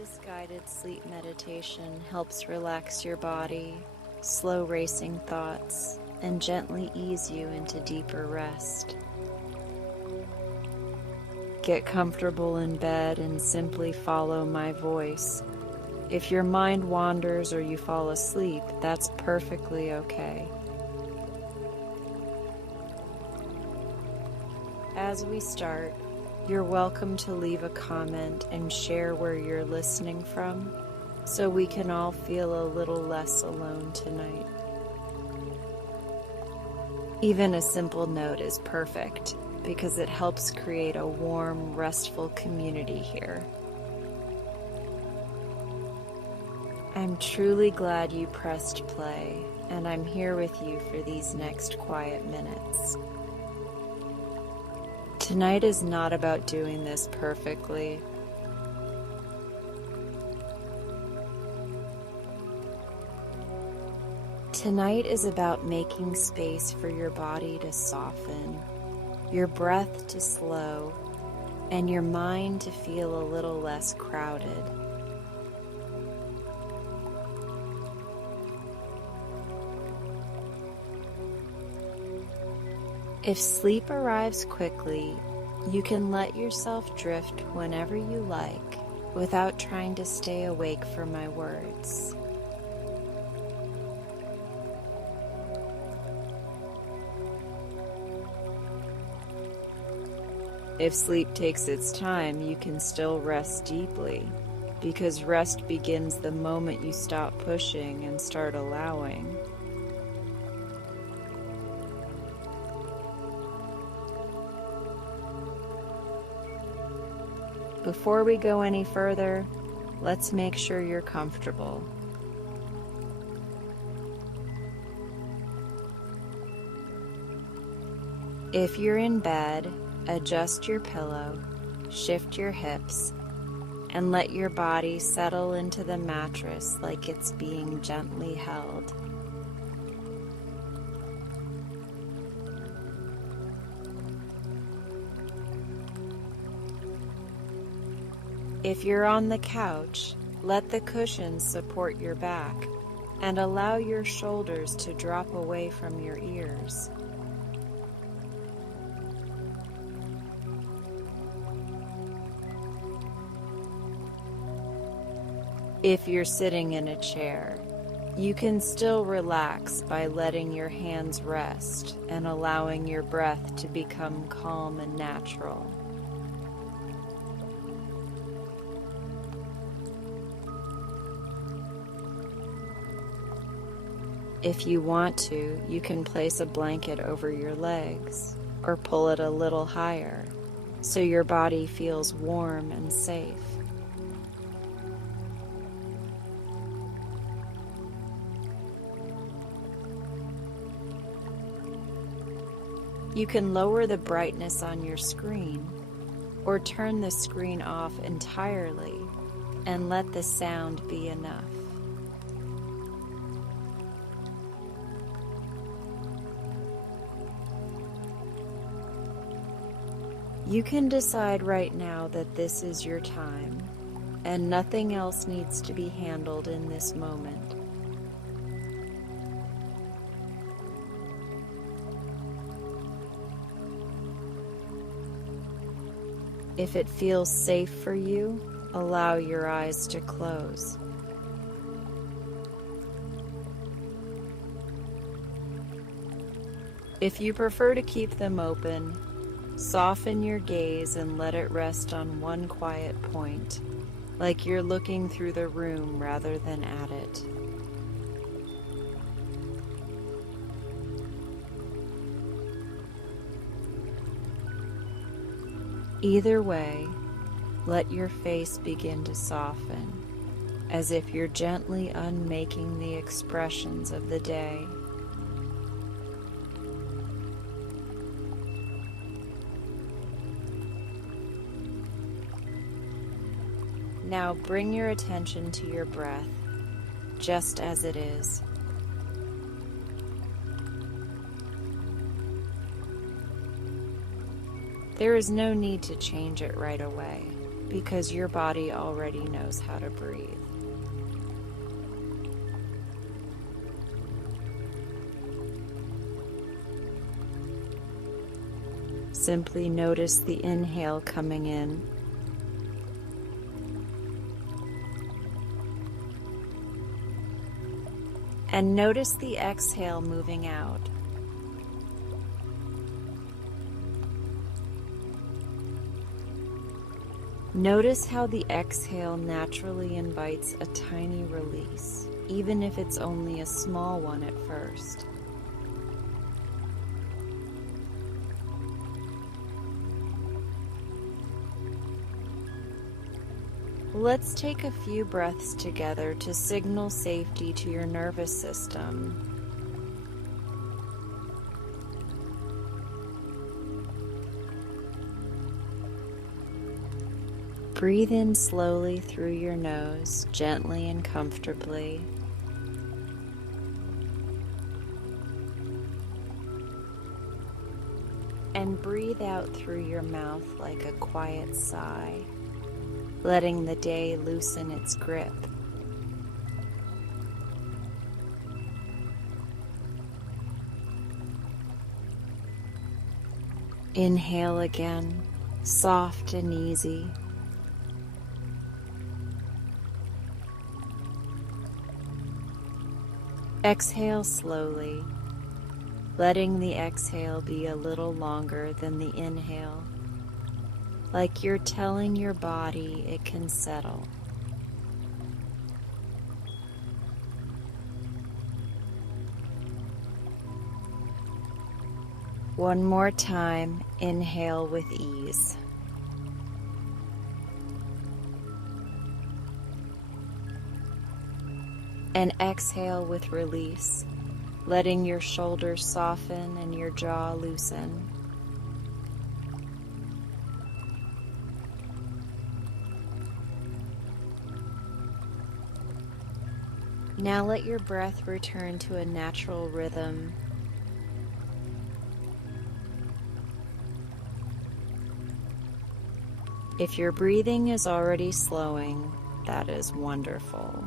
This guided sleep meditation helps relax your body, slow racing thoughts, and gently ease you into deeper rest. Get comfortable in bed and simply follow my voice. If your mind wanders or you fall asleep, that's perfectly okay. As we start, you're welcome to leave a comment and share where you're listening from, so we can all feel a little less alone tonight. Even a simple note is perfect because it helps create a warm, restful community here. I'm truly glad you pressed play, and I'm here with you for these next quiet minutes. Tonight is not about doing this perfectly. Tonight is about making space for your body to soften, your breath to slow, and your mind to feel a little less crowded. If sleep arrives quickly, you can let yourself drift whenever you like without trying to stay awake for my words. If sleep takes its time, you can still rest deeply, because rest begins the moment you stop pushing and start allowing. Before we go any further, let's make sure you're comfortable. If you're in bed, adjust your pillow, shift your hips, and let your body settle into the mattress like it's being gently held. If you're on the couch, let the cushions support your back and allow your shoulders to drop away from your ears. If you're sitting in a chair, you can still relax by letting your hands rest and allowing your breath to become calm and natural. If you want to, you can place a blanket over your legs or pull it a little higher so your body feels warm and safe. You can lower the brightness on your screen or turn the screen off entirely and let the sound be enough. You can decide right now that this is your time, and nothing else needs to be handled in this moment. If it feels safe for you, allow your eyes to close. If you prefer to keep them open, soften your gaze and let it rest on one quiet point, like you're looking through the room rather than at it. Either way, let your face begin to soften, as if you're gently unmaking the expressions of the day. Now bring your attention to your breath, just as it is. There is no need to change it right away. because your body already knows how to breathe. Simply notice the inhale coming in and notice the exhale moving out. Notice how the exhale naturally invites a tiny release, even if it's only a small one at first. Let's take a few breaths together to signal safety to your nervous system. Breathe in slowly through your nose, gently and comfortably. And breathe out through your mouth like a quiet sigh, letting the day loosen its grip. Inhale again, soft and easy. Exhale slowly, letting the exhale be a little longer than the inhale, like you're telling your body it can settle. One more time, inhale with ease. And exhale with release, letting your shoulders soften and your jaw loosen. Now let your breath return to a natural rhythm. If your breathing is already slowing, that is wonderful.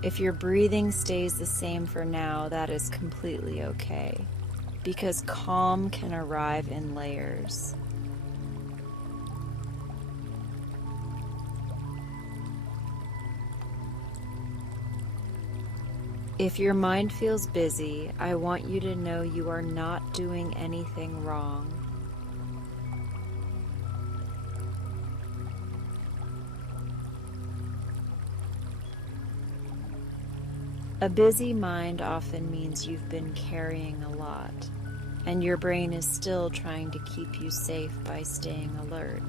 If your breathing stays the same for now, that is completely okay, because calm can arrive in layers. If your mind feels busy, I want you to know you are not doing anything wrong. A busy mind often means you've been carrying a lot, and your brain is still trying to keep you safe by staying alert.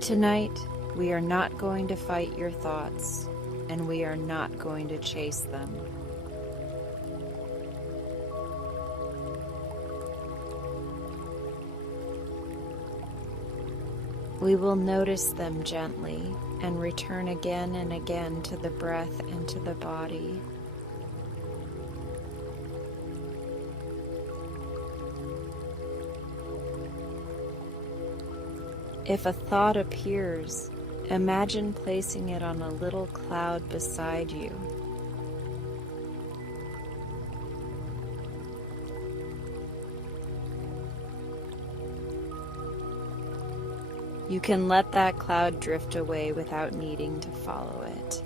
Tonight, we are not going to fight your thoughts, and we are not going to chase them. We will notice them gently and return again and again to the breath and to the body. If a thought appears, imagine placing it on a little cloud beside you. You can let that cloud drift away without needing to follow it.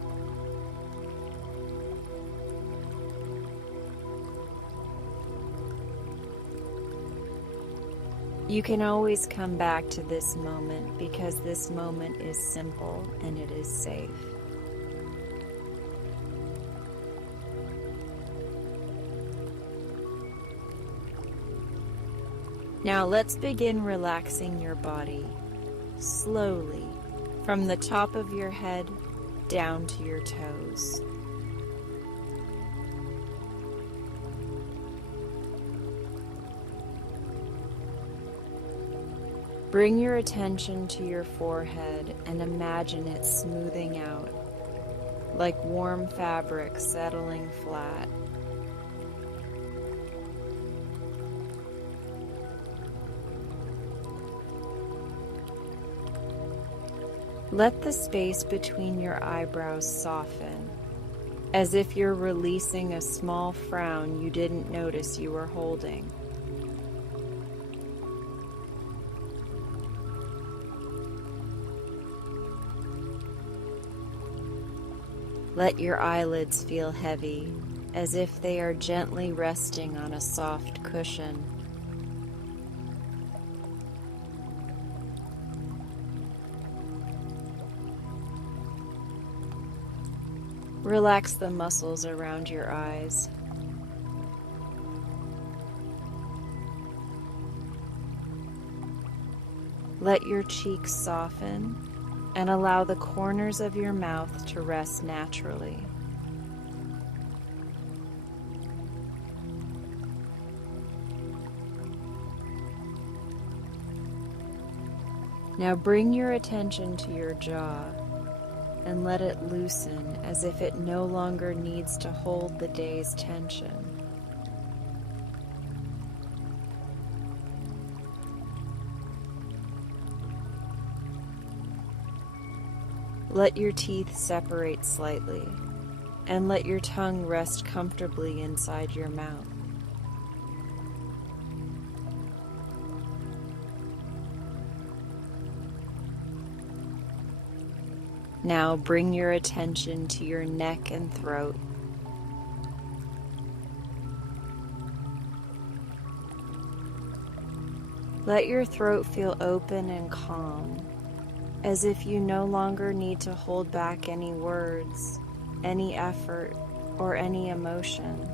You can always come back to this moment because this moment is simple and it is safe. Now let's begin relaxing your body. Slowly, from the top of your head down to your toes. Bring your attention to your forehead and imagine it smoothing out, like warm fabric settling flat. Let the space between your eyebrows soften, as if you're releasing a small frown you didn't notice you were holding. Let your eyelids feel heavy, as if they are gently resting on a soft cushion. Relax the muscles around your eyes. Let your cheeks soften and allow the corners of your mouth to rest naturally. Now bring your attention to your jaw and let it loosen as if it no longer needs to hold the day's tension. Let your teeth separate slightly, and let your tongue rest comfortably inside your mouth. Now bring your attention to your neck and throat. Let your throat feel open and calm, as if you no longer need to hold back any words, any effort, or any emotion.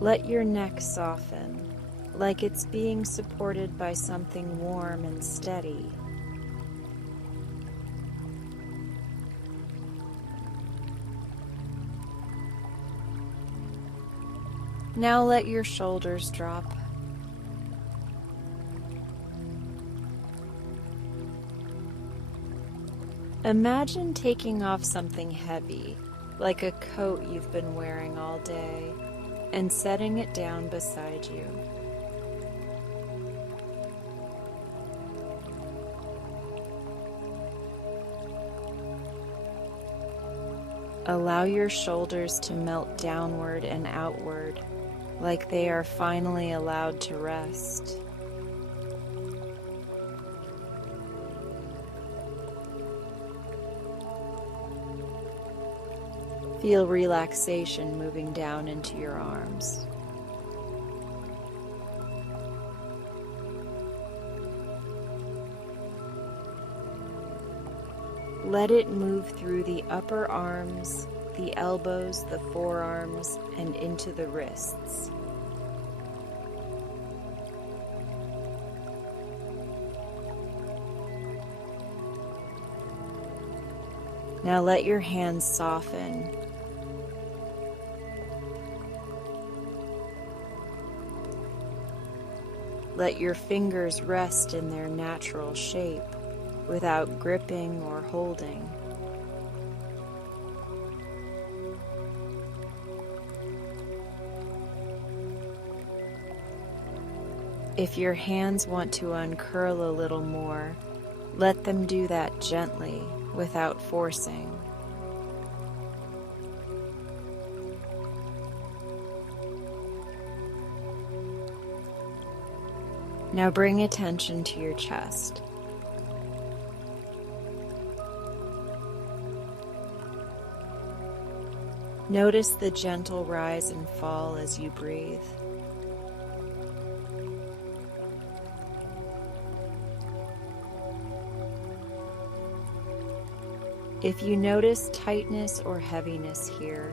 Let your neck soften, like it's being supported by something warm and steady. Now let your shoulders drop. Imagine taking off something heavy, like a coat you've been wearing all day, and setting it down beside you. Allow your shoulders to melt downward and outward, like they are finally allowed to rest. Feel relaxation moving down into your arms. Let it move through the upper arms, the elbows, the forearms, and into the wrists. Now let your hands soften. Let your fingers rest in their natural shape, without gripping or holding. If your hands want to uncurl a little more, let them do that gently, without forcing. Now bring attention to your chest. Notice the gentle rise and fall as you breathe. If you notice tightness or heaviness here,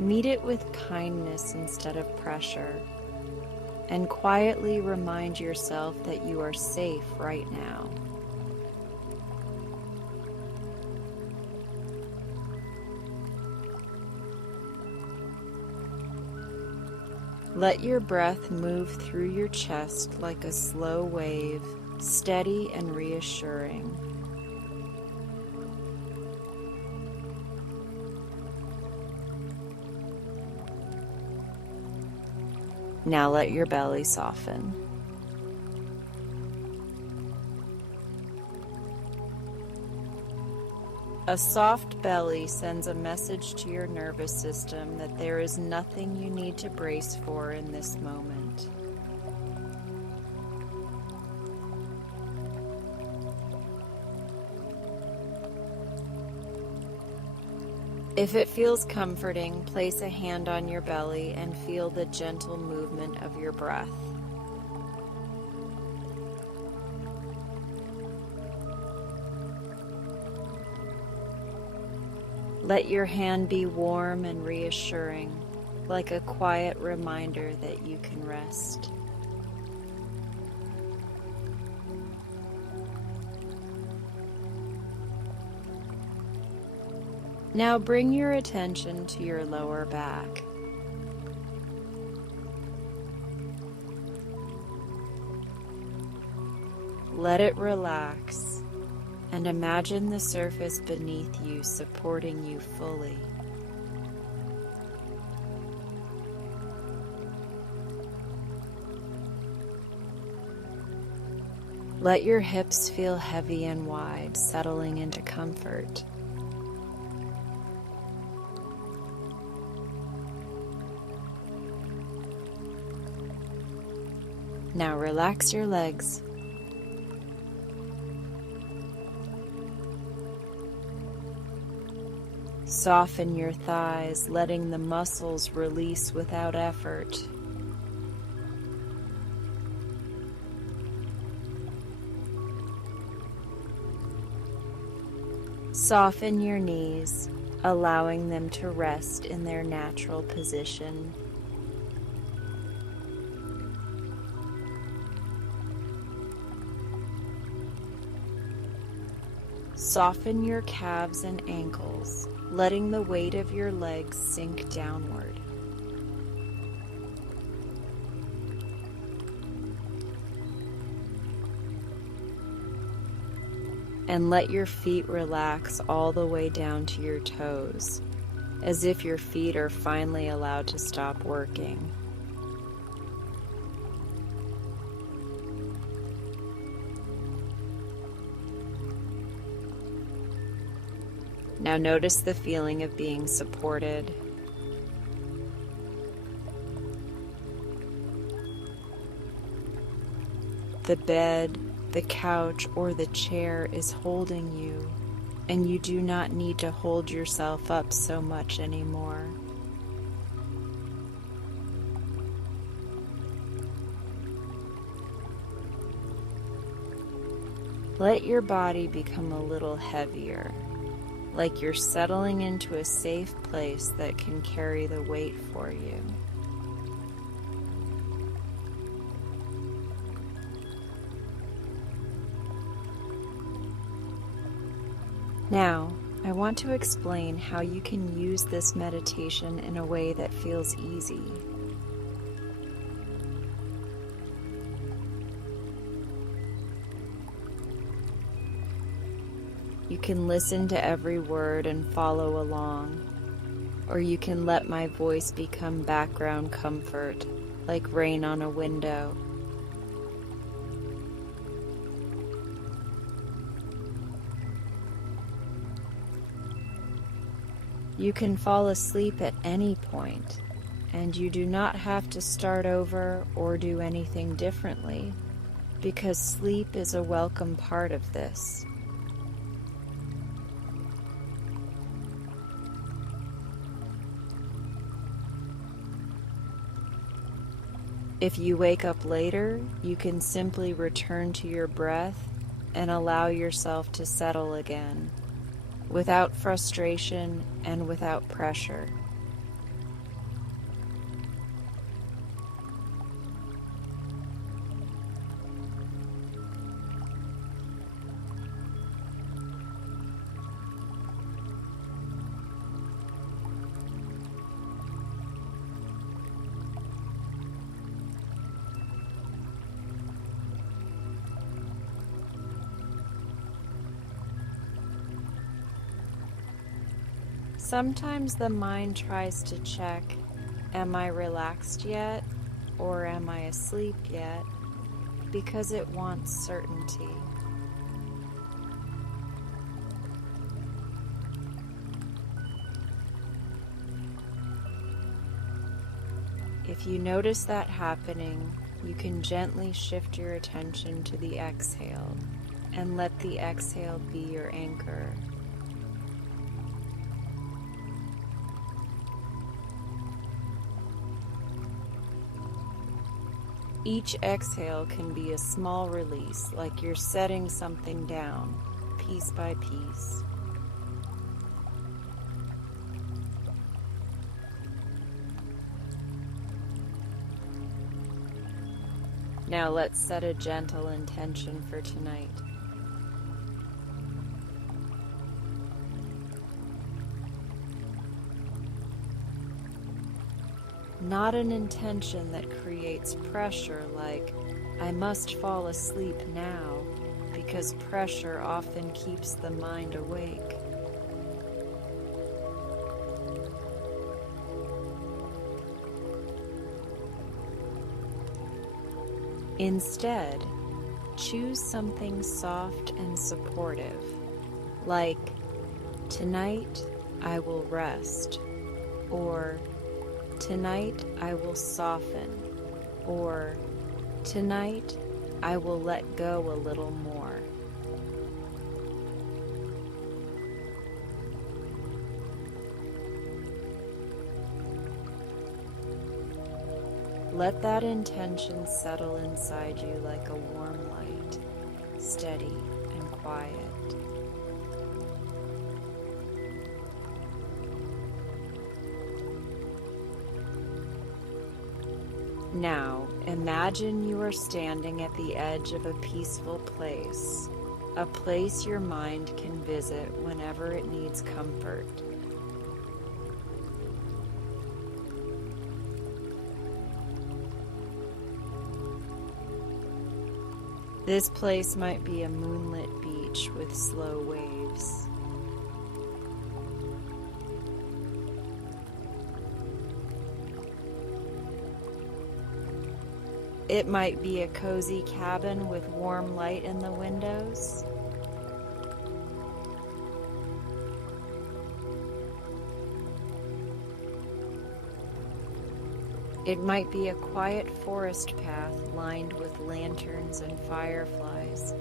meet it with kindness instead of pressure, and quietly remind yourself that you are safe right now. Let your breath move through your chest like a slow wave, steady and reassuring. Now let your belly soften. A soft belly sends a message to your nervous system that there is nothing you need to brace for in this moment. If it feels comforting, place a hand on your belly and feel the gentle movement of your breath. Let your hand be warm and reassuring, like a quiet reminder that you can rest. Now bring your attention to your lower back. Let it relax and imagine the surface beneath you supporting you fully. Let your hips feel heavy and wide, settling into comfort. Now relax your legs. Soften your thighs, letting the muscles release without effort. Soften your knees, allowing them to rest in their natural position. Soften your calves and ankles, letting the weight of your legs sink downward. And let your feet relax all the way down to your toes, as if your feet are finally allowed to stop working. Now notice the feeling of being supported. The bed, the couch, or the chair is holding you, and you do not need to hold yourself up so much anymore. Let your body become a little heavier, like you're settling into a safe place that can carry the weight for you. Now, I want to explain how you can use this meditation in a way that feels easy. You can listen to every word and follow along, or you can let my voice become background comfort, like rain on a window. You can fall asleep at any point, and you do not have to start over or do anything differently, because sleep is a welcome part of this. If you wake up later, you can simply return to your breath and allow yourself to settle again, without frustration and without pressure. Sometimes the mind tries to check, am I relaxed yet, or am I asleep yet, because it wants certainty. If you notice that happening, you can gently shift your attention to the exhale and let the exhale be your anchor. Each exhale can be a small release, like you're setting something down, piece by piece. Now let's set a gentle intention for tonight. Not an intention that creates pressure like, I must fall asleep now, because pressure often keeps the mind awake. Instead, choose something soft and supportive, like, tonight I will rest, or tonight I will soften, or tonight I will let go a little more. Let that intention settle inside you like a warm light, steady and quiet. Now, imagine you are standing at the edge of a peaceful place, a place your mind can visit whenever it needs comfort. This place might be a moonlit beach with slow waves. It might be a cozy cabin with warm light in the windows. It might be a quiet forest path lined with lanterns and fireflies.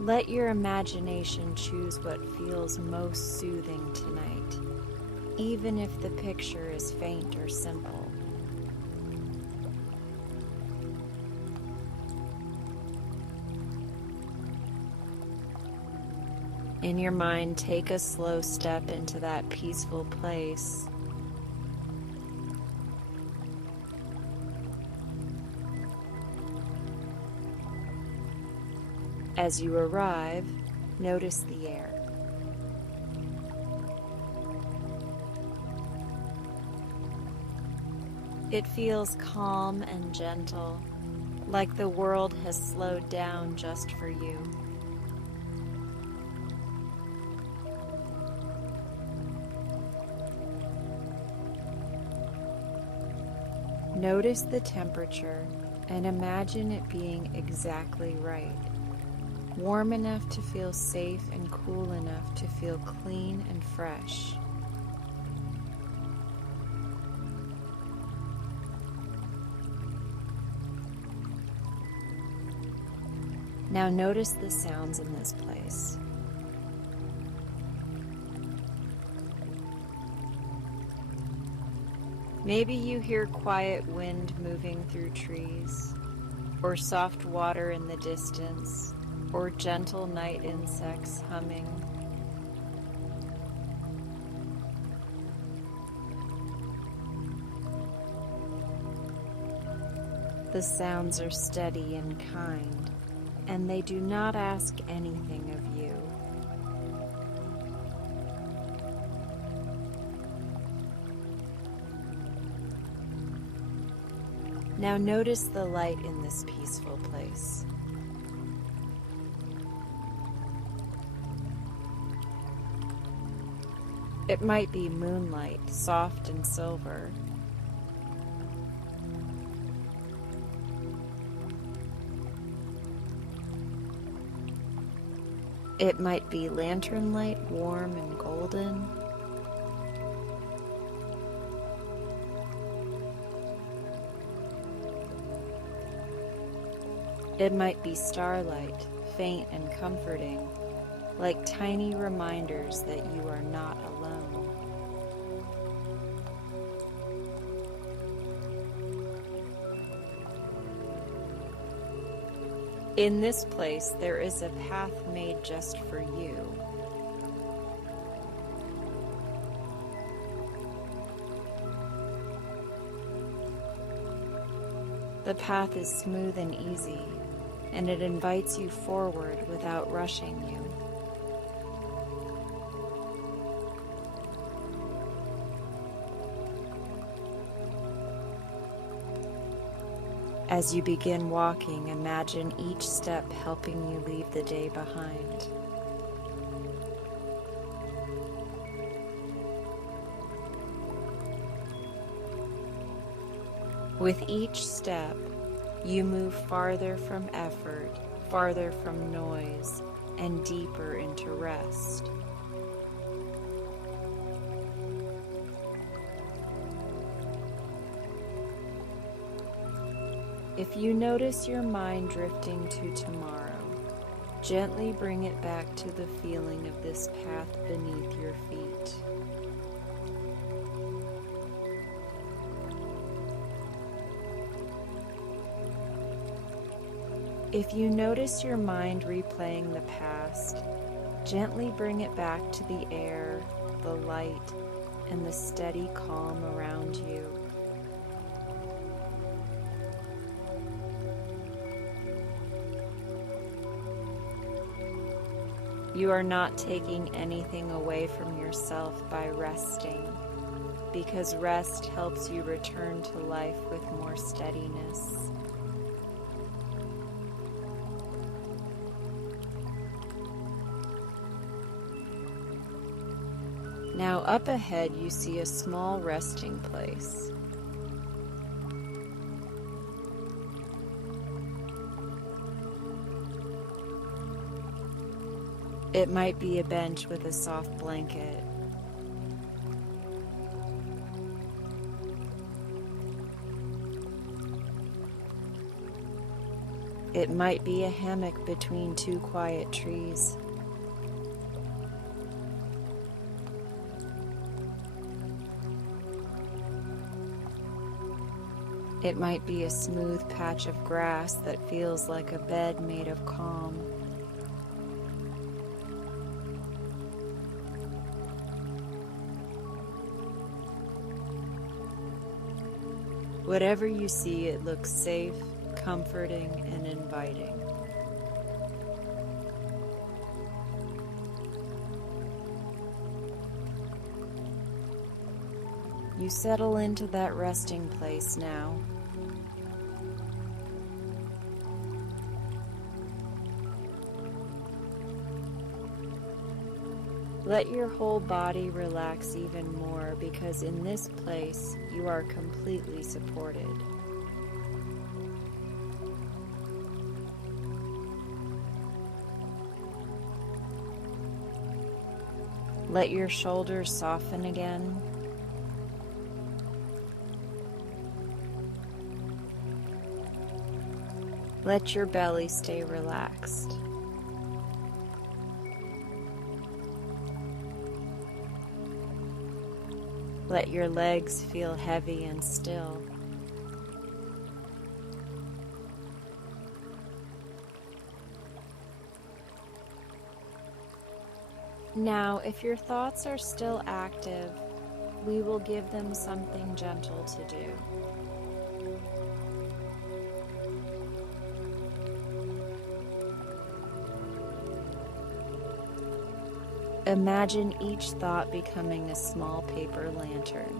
Let your imagination choose what feels most soothing tonight, even if the picture is faint or simple. In your mind, take a slow step into that peaceful place. As you arrive, notice the air. It feels calm and gentle, like the world has slowed down just for you. Notice the temperature and imagine it being exactly right. Warm enough to feel safe and cool enough to feel clean and fresh. Now notice the sounds in this place. Maybe you hear quiet wind moving through trees, or soft water in the distance, or gentle night insects humming. The sounds are steady and kind, and they do not ask anything of you. Now notice the light in this peaceful place. It might be moonlight, soft and silver. It might be lantern light, warm and golden. It might be starlight, faint and comforting, like tiny reminders that you are not alone. In this place, there is a path made just for you. The path is smooth and easy, and it invites you forward without rushing you. As you begin walking, imagine each step helping you leave the day behind. With each step, you move farther from effort, farther from noise, and deeper into rest. If you notice your mind drifting to tomorrow, gently bring it back to the feeling of this path beneath your feet. If you notice your mind replaying the past, gently bring it back to the air, the light, and the steady calm around you. You are not taking anything away from yourself by resting, because rest helps you return to life with more steadiness. Now up ahead you see a small resting place. It might be a bench with a soft blanket. It might be a hammock between two quiet trees. It might be a smooth patch of grass that feels like a bed made of calm. Whatever you see, it looks safe, comforting, and inviting. You settle into that resting place now. Let your whole body relax even more, because in this place you are completely supported. Let your shoulders soften again. Let your belly stay relaxed. Let your legs feel heavy and still. Now, if your thoughts are still active, we will give them something gentle to do. Imagine each thought becoming a small paper lantern.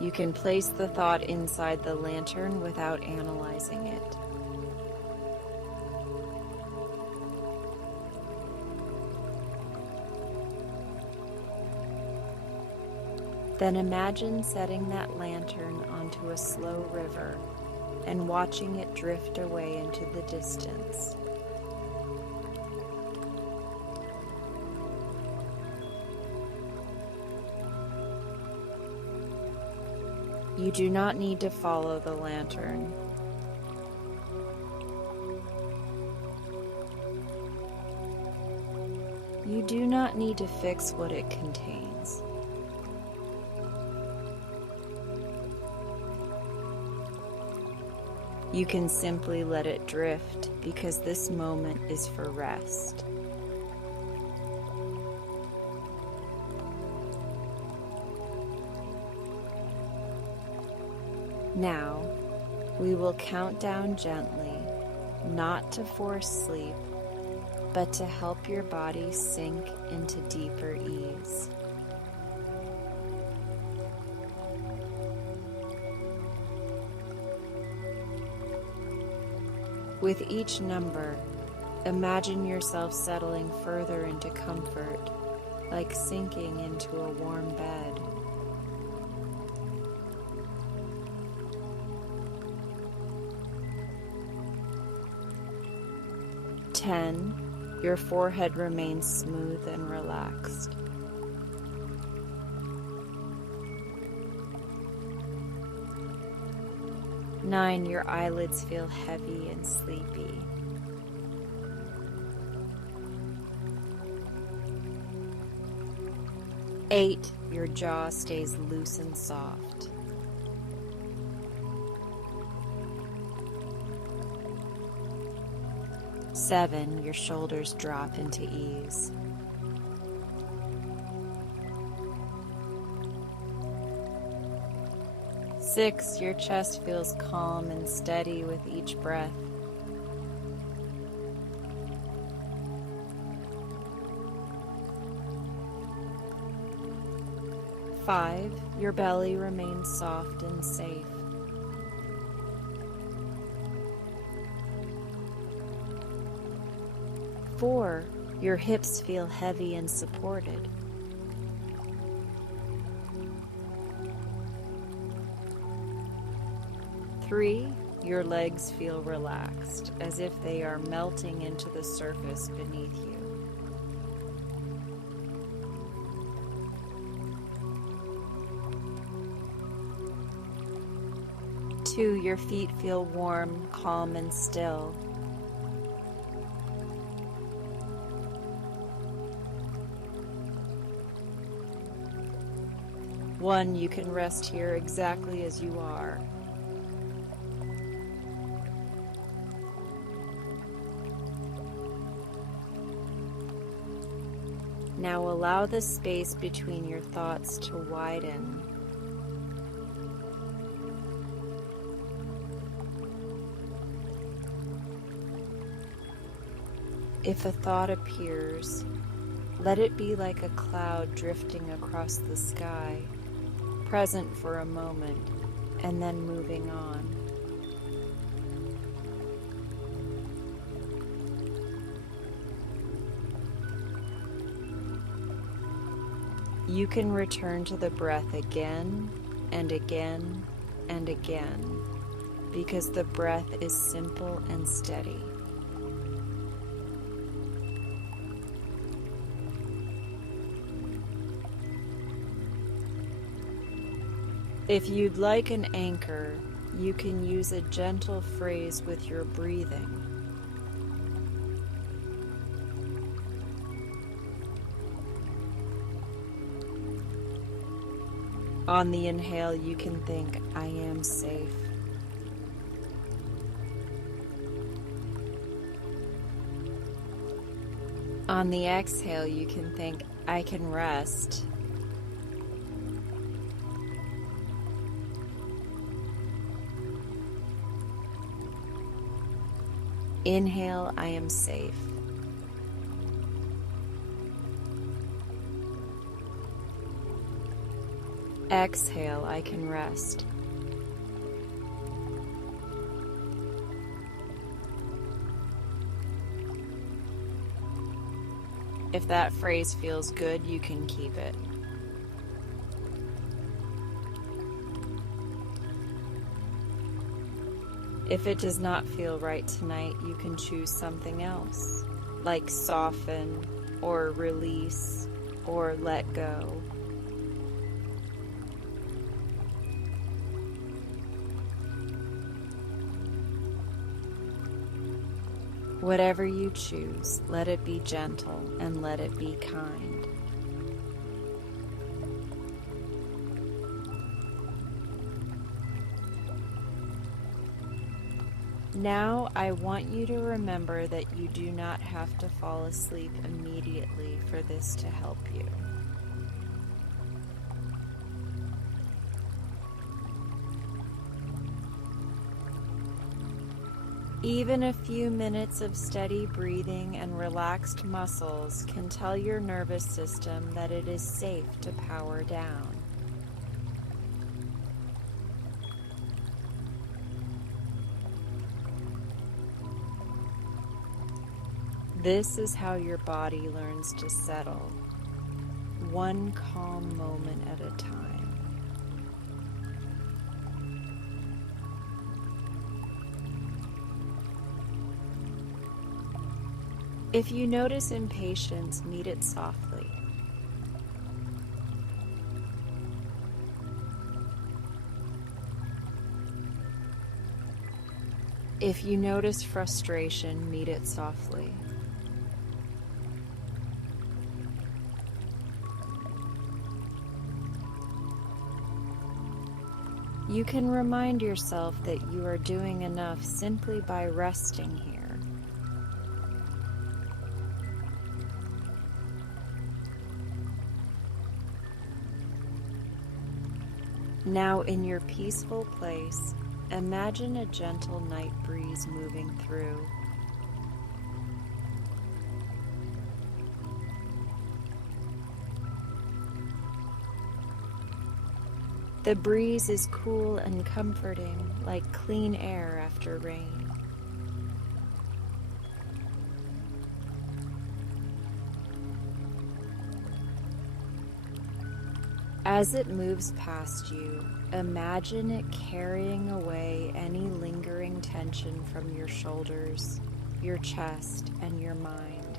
You can place the thought inside the lantern without analyzing it. Then imagine setting that lantern onto a slow river and watching it drift away into the distance. You do not need to follow the lantern. You do not need to fix what it contains. You can simply let it drift because this moment is for rest. Now, we will count down gently, not to force sleep, but to help your body sink into deeper ease. With each number, imagine yourself settling further into comfort, like sinking into a warm bed. 10, your forehead remains smooth and relaxed. 9, your eyelids feel heavy and sleepy. 8, your jaw stays loose and soft. 7, your shoulders drop into ease. 6, your chest feels calm and steady with each breath. 5, your belly remains soft and safe. 4, your hips feel heavy and supported. 3, your legs feel relaxed, as if they are melting into the surface beneath you. 2, your feet feel warm, calm, and still. 1, you can rest here exactly as you are. Now allow the space between your thoughts to widen. If a thought appears, let it be like a cloud drifting across the sky, present for a moment, and then moving on. You can return to the breath again and again and again, because the breath is simple and steady. If you'd like an anchor, you can use a gentle phrase with your breathing. On the inhale, you can think, I am safe. On the exhale, you can think, I can rest. Inhale, I am safe. Exhale, I can rest. If that phrase feels good, you can keep it. If it does not feel right tonight, you can choose something else, like soften, or release, or let go. Whatever you choose, let it be gentle and let it be kind. Now I want you to remember that you do not have to fall asleep immediately for this to help you. Even a few minutes of steady breathing and relaxed muscles can tell your nervous system that it is safe to power down. This is how your body learns to settle, one calm moment at a time. If you notice impatience, meet it softly. If you notice frustration, meet it softly. You can remind yourself that you are doing enough simply by resting here. Now, in your peaceful place, imagine a gentle night breeze moving through. The breeze is cool and comforting, like clean air after rain. As it moves past you, imagine it carrying away any lingering tension from your shoulders, your chest, and your mind.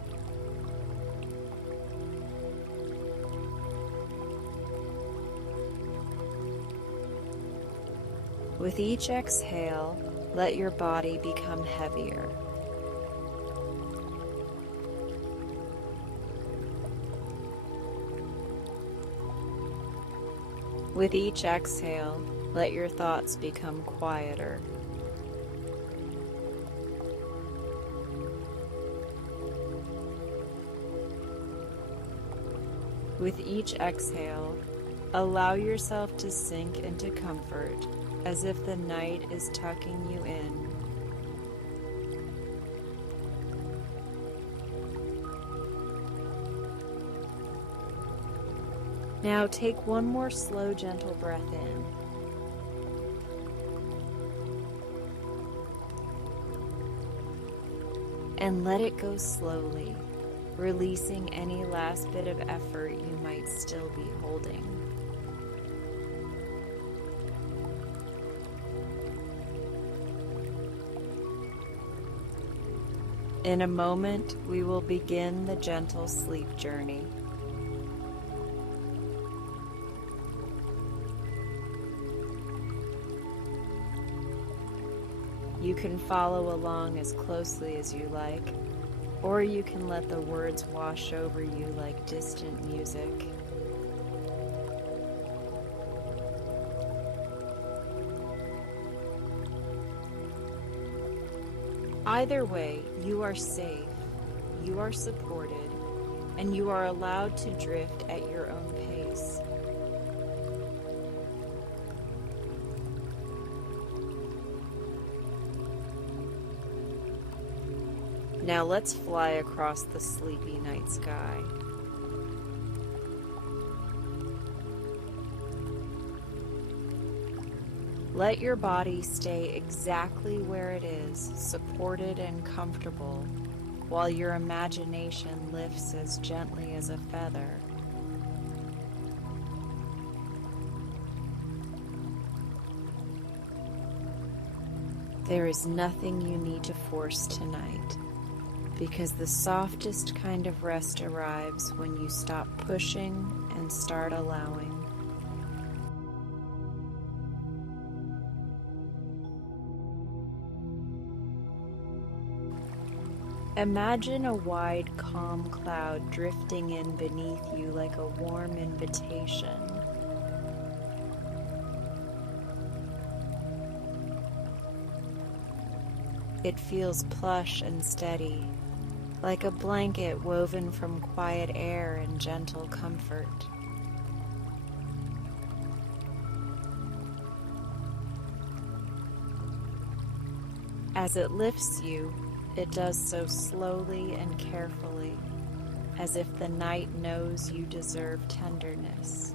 With each exhale, let your body become heavier. With each exhale, let your thoughts become quieter. With each exhale, allow yourself to sink into comfort as if the night is tucking you in. Now take one more slow, gentle breath in. And let it go slowly, releasing any last bit of effort you might still be holding. In a moment, we will begin the gentle sleep journey. You can follow along as closely as you like, or you can let the words wash over you like distant music. Either way, you are safe, you are supported, and you are allowed to drift at your own pace. Now let's fly across the sleepy night sky. Let your body stay exactly where it is, supported and comfortable, while your imagination lifts as gently as a feather. There is nothing you need to force tonight, because the softest kind of rest arrives when you stop pushing and start allowing. Imagine a wide, calm cloud drifting in beneath you like a warm invitation. It feels plush and steady, like a blanket woven from quiet air and gentle comfort. As it lifts you, it does so slowly and carefully, as if the night knows you deserve tenderness.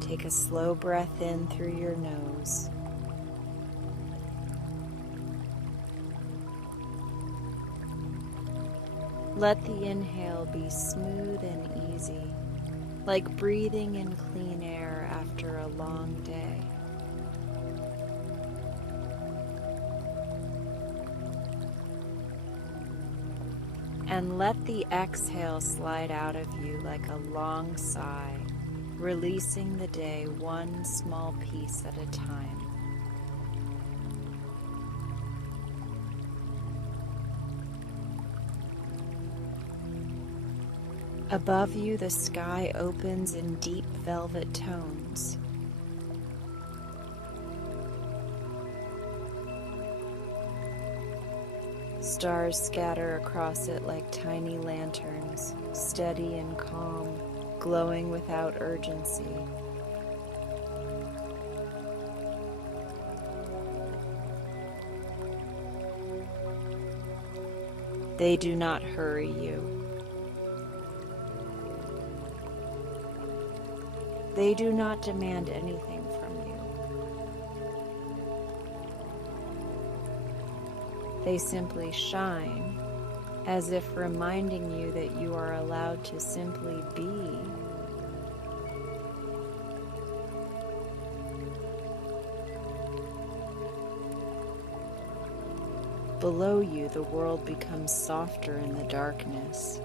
Take a slow breath in through your nose. Let the inhale be smooth and easy, like breathing in clean air after a long day. And let the exhale slide out of you like a long sigh, releasing the day one small piece at a time. Above you, the sky opens in deep velvet tones. Stars scatter across it like tiny lanterns, steady and calm, glowing without urgency. They do not hurry you. They do not demand anything from you. They simply shine, as if reminding you that you are allowed to simply be. Below you, the world becomes softer in the darkness.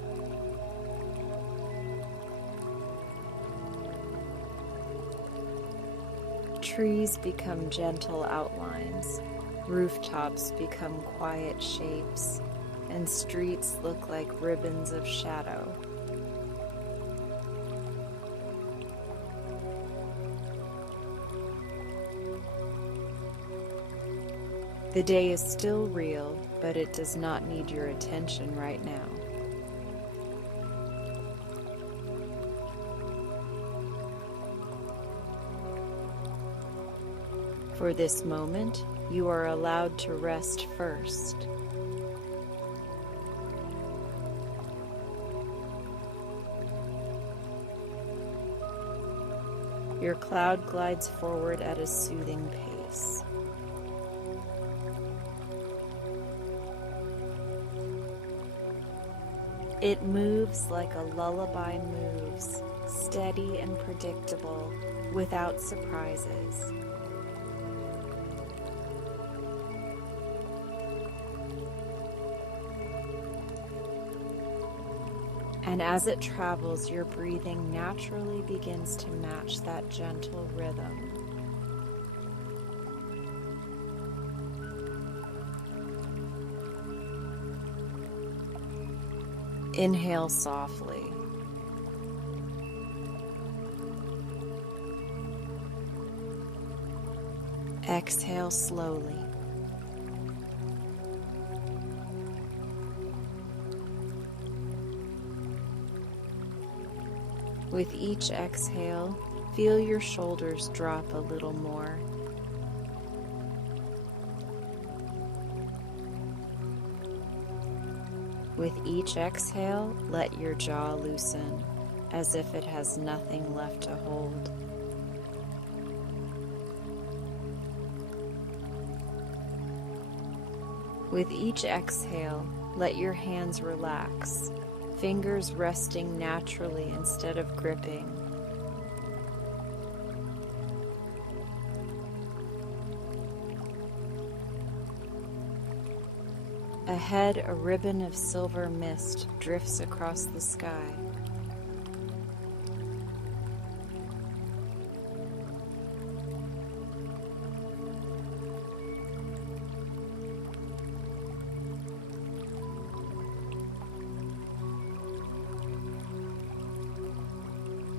Trees become gentle outlines, rooftops become quiet shapes, and streets look like ribbons of shadow. The day is still real, but it does not need your attention right now. For this moment, you are allowed to rest first. Your cloud glides forward at a soothing pace. It moves like a lullaby moves, steady and predictable, without surprises. And as it travels, your breathing naturally begins to match that gentle rhythm. Inhale softly. Exhale slowly. With each exhale, feel your shoulders drop a little more. With each exhale, let your jaw loosen, as if it has nothing left to hold. With each exhale, let your hands relax, fingers resting naturally instead of gripping. Ahead, a ribbon of silver mist drifts across the sky.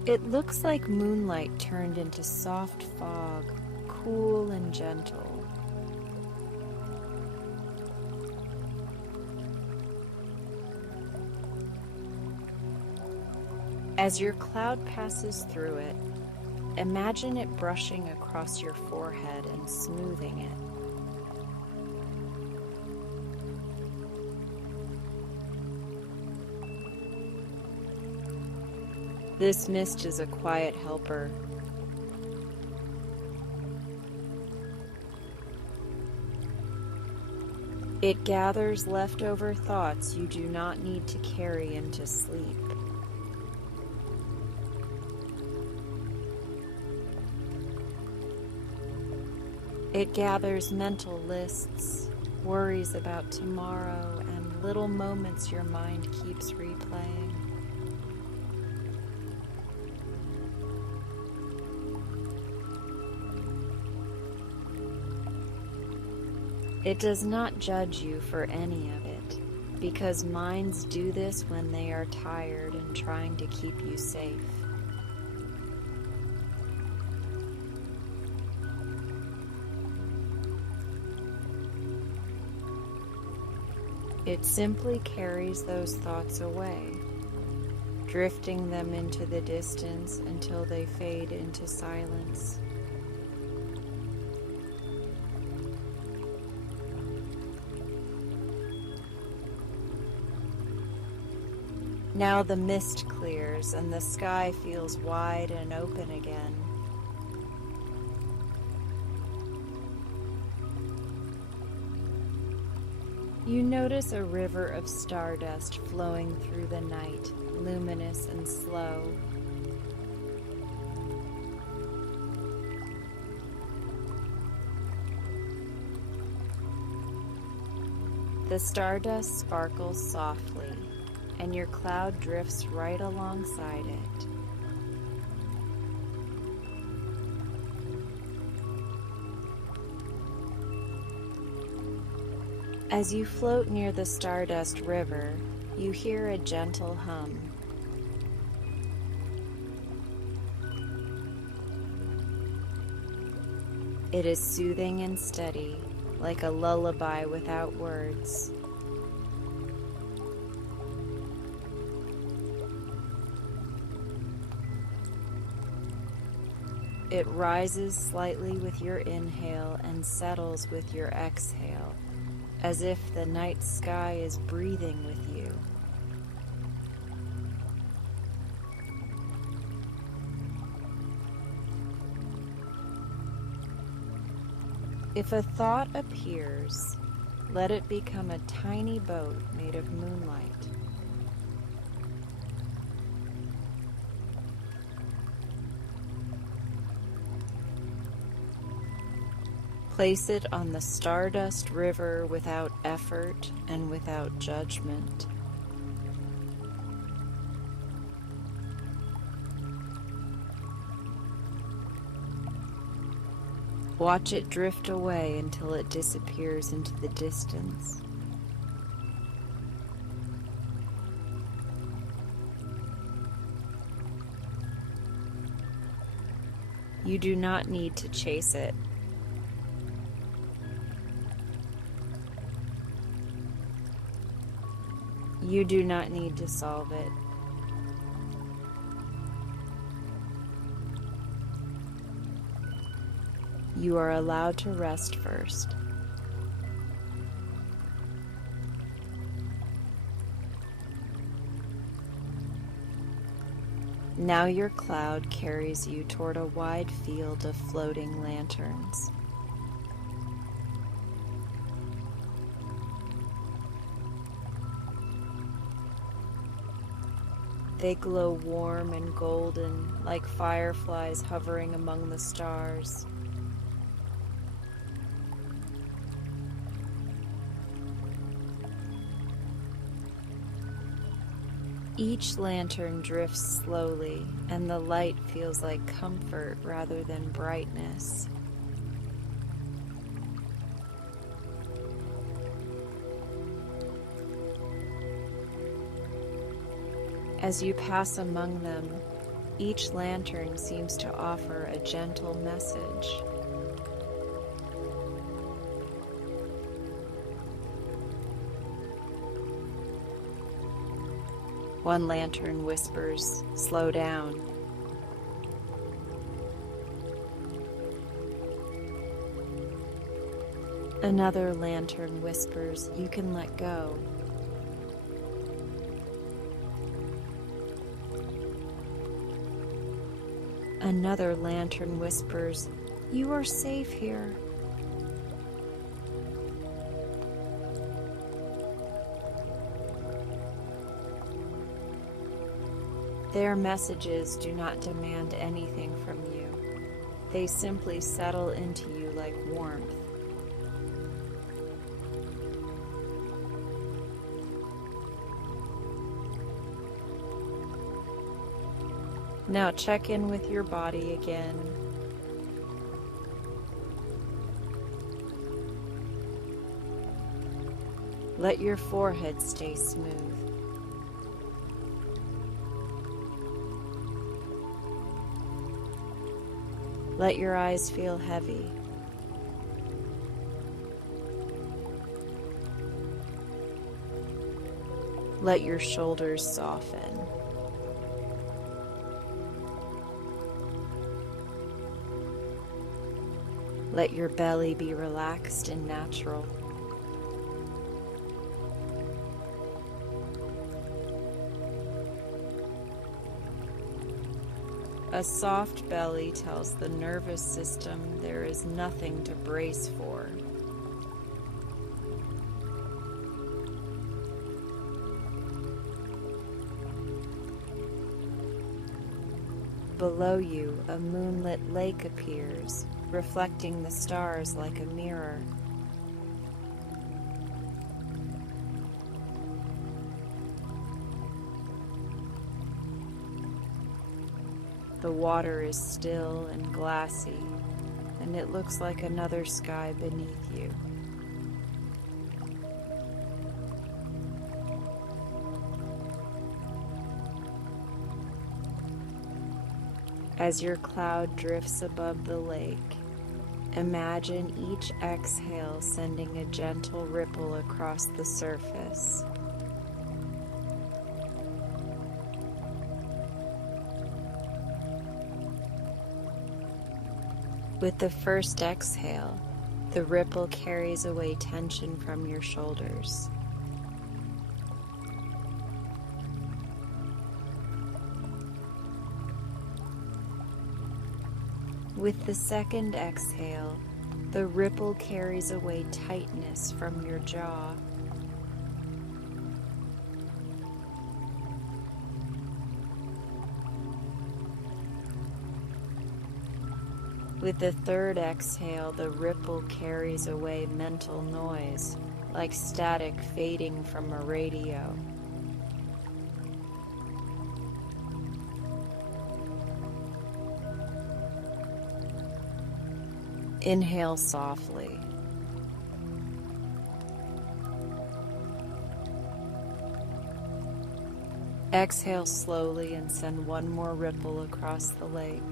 It looks like moonlight turned into soft fog, cool and gentle. As your cloud passes through it, imagine it brushing across your forehead and smoothing it. This mist is a quiet helper. It gathers leftover thoughts you do not need to carry into sleep. It gathers mental lists, worries about tomorrow, and little moments your mind keeps replaying. It does not judge you for any of it, because minds do this when they are tired and trying to keep you safe. It simply carries those thoughts away, drifting them into the distance until they fade into silence. Now the mist clears and the sky feels wide and open again. You notice a river of stardust flowing through the night, luminous and slow. The stardust sparkles softly, and your cloud drifts right alongside it. As you float near the Stardust River, you hear a gentle hum. It is soothing and steady, like a lullaby without words. It rises slightly with your inhale and settles with your exhale, as if the night sky is breathing with you. If a thought appears, let it become a tiny boat made of moonlight. Place it on the Stardust River without effort and without judgment. Watch it drift away until it disappears into the distance. You do not need to chase it. You do not need to solve it. You are allowed to rest first. Now your cloud carries you toward a wide field of floating lanterns. They glow warm and golden like fireflies hovering among the stars. Each lantern drifts slowly, and the light feels like comfort rather than brightness. As you pass among them, each lantern seems to offer a gentle message. One lantern whispers, "Slow down." Another lantern whispers, "You can let go." Another lantern whispers, "You are safe here." Their messages do not demand anything from you. They simply settle into you like warmth. Now check in with your body again. Let your forehead stay smooth. Let your eyes feel heavy. Let your shoulders soften. Let your belly be relaxed and natural. A soft belly tells the nervous system there is nothing to brace for. Below you, a moonlit lake appears, reflecting the stars like a mirror. The water is still and glassy, and it looks like another sky beneath you. As your cloud drifts above the lake, imagine each exhale sending a gentle ripple across the surface. With the first exhale, the ripple carries away tension from your shoulders. With the second exhale, the ripple carries away tightness from your jaw. With the third exhale, the ripple carries away mental noise, like static fading from a radio. Inhale softly. Exhale slowly and send one more ripple across the lake.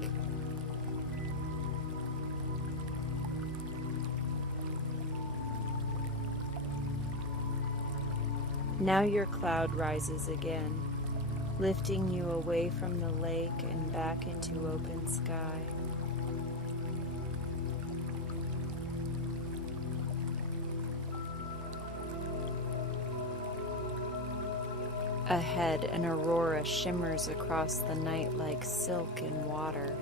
Now your cloud rises again, lifting you away from the lake and back into open sky. Ahead, an aurora shimmers across the night like silk in water.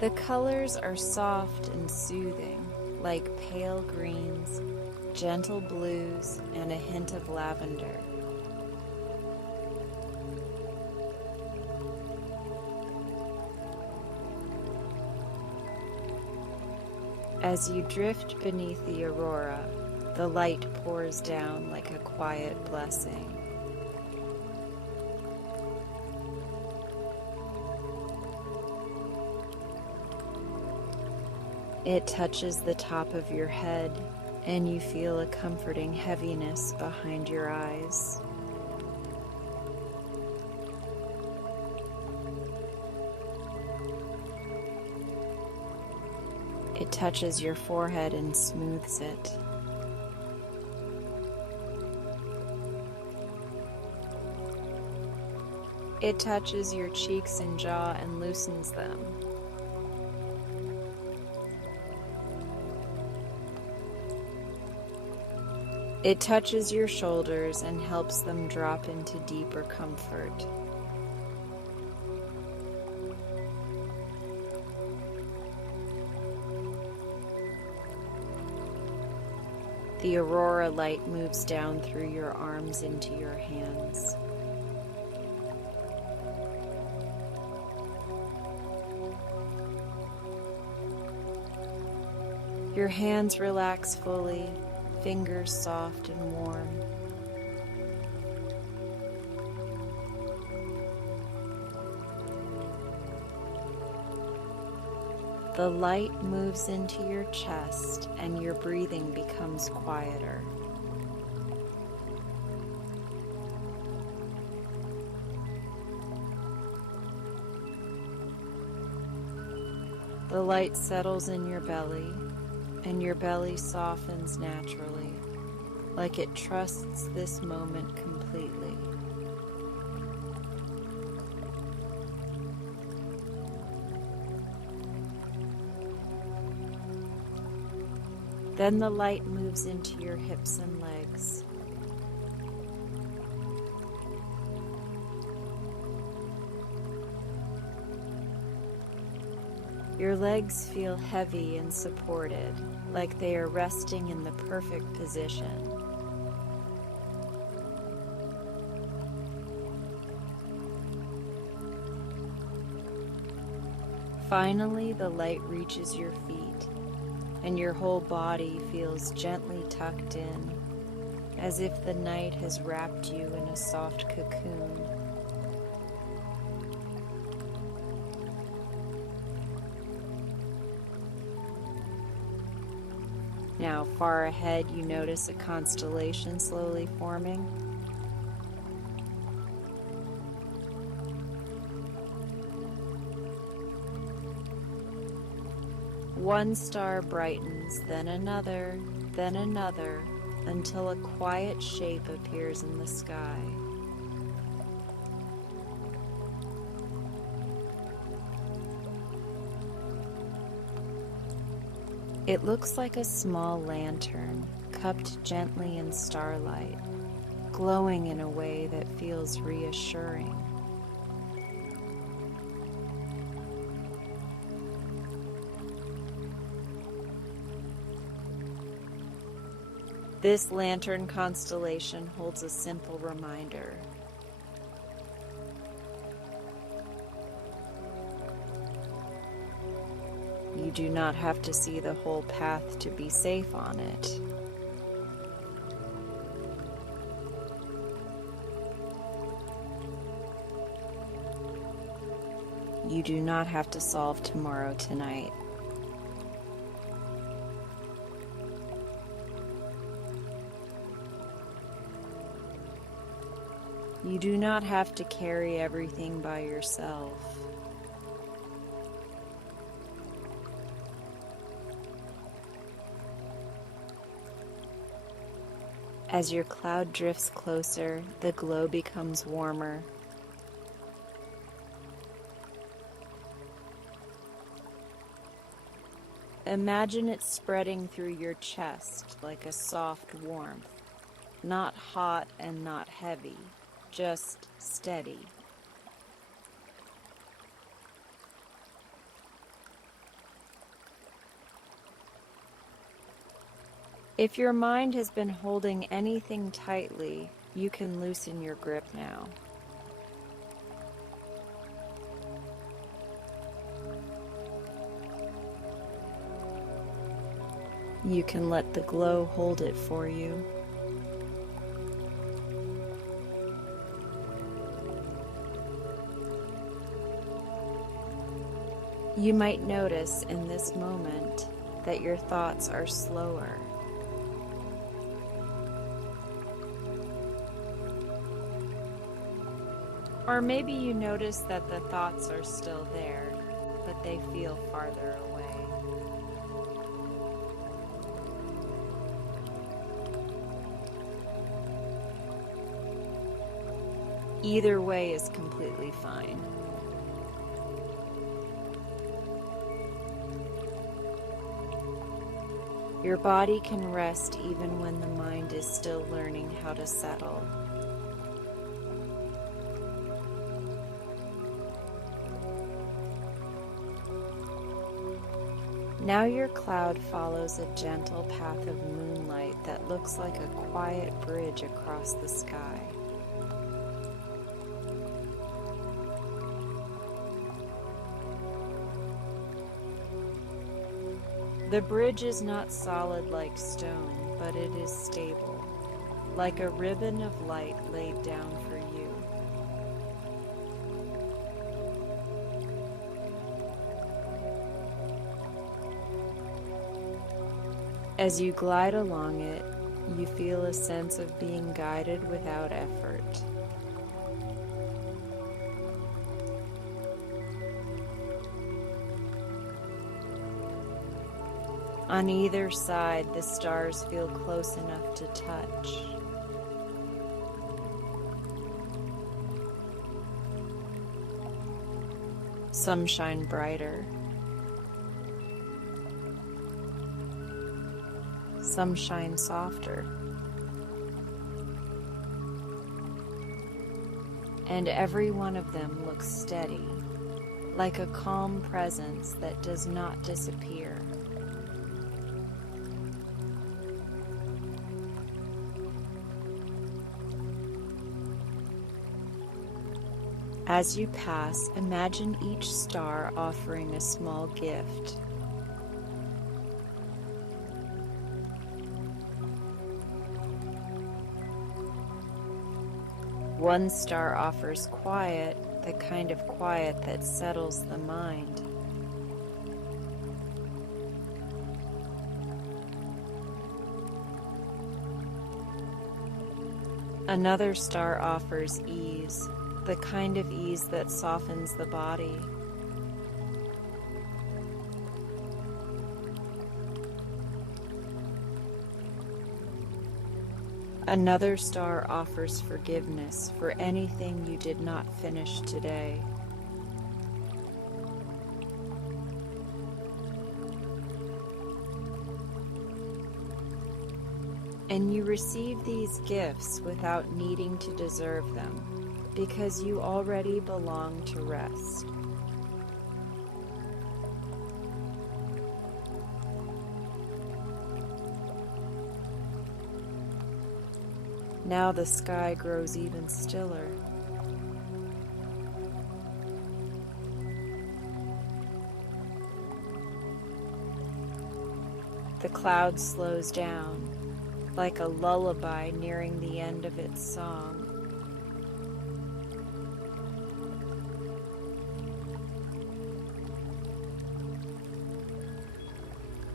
The colors are soft and soothing, like pale greens, gentle blues, and a hint of lavender. As you drift beneath the aurora, the light pours down like a quiet blessing. It touches the top of your head, and you feel a comforting heaviness behind your eyes. It touches your forehead and smooths it. It touches your cheeks and jaw and loosens them. It touches your shoulders and helps them drop into deeper comfort. The aurora light moves down through your arms into your hands. Your hands relax fully, fingers soft and warm. The light moves into your chest and your breathing becomes quieter. The light settles in your belly, and your belly softens naturally, like it trusts this moment completely. Then the light moves into your hips and legs. Your legs feel heavy and supported, like they are resting in the perfect position. Finally, the light reaches your feet, and your whole body feels gently tucked in, as if the night has wrapped you in a soft cocoon. Now, far ahead, you notice a constellation slowly forming. One star brightens, then another, until a quiet shape appears in the sky. It looks like a small lantern, cupped gently in starlight, glowing in a way that feels reassuring. This lantern constellation holds a simple reminder. You do not have to see the whole path to be safe on it. You do not have to solve tomorrow tonight. You do not have to carry everything by yourself. As your cloud drifts closer, the glow becomes warmer. Imagine it spreading through your chest like a soft warmth, not hot and not heavy, just steady. If your mind has been holding anything tightly, you can loosen your grip now. You can let the glow hold it for you. You might notice in this moment that your thoughts are slower. Or maybe you notice that the thoughts are still there, but they feel farther away. Either way is completely fine. Your body can rest even when the mind is still learning how to settle. Now your cloud follows a gentle path of moonlight that looks like a quiet bridge across the sky. The bridge is not solid like stone, but it is stable, like a ribbon of light laid down for you. As you glide along it, you feel a sense of being guided without effort. On either side, the stars feel close enough to touch. Some shine brighter. Some shine softer. And every one of them looks steady, like a calm presence that does not disappear. As you pass, imagine each star offering a small gift. One star offers quiet, the kind of quiet that settles the mind. Another star offers ease, the kind of ease that softens the body. Another star offers forgiveness for anything you did not finish today. And you receive these gifts without needing to deserve them, because you already belong to rest. Now the sky grows even stiller. The cloud slows down, like a lullaby nearing the end of its song.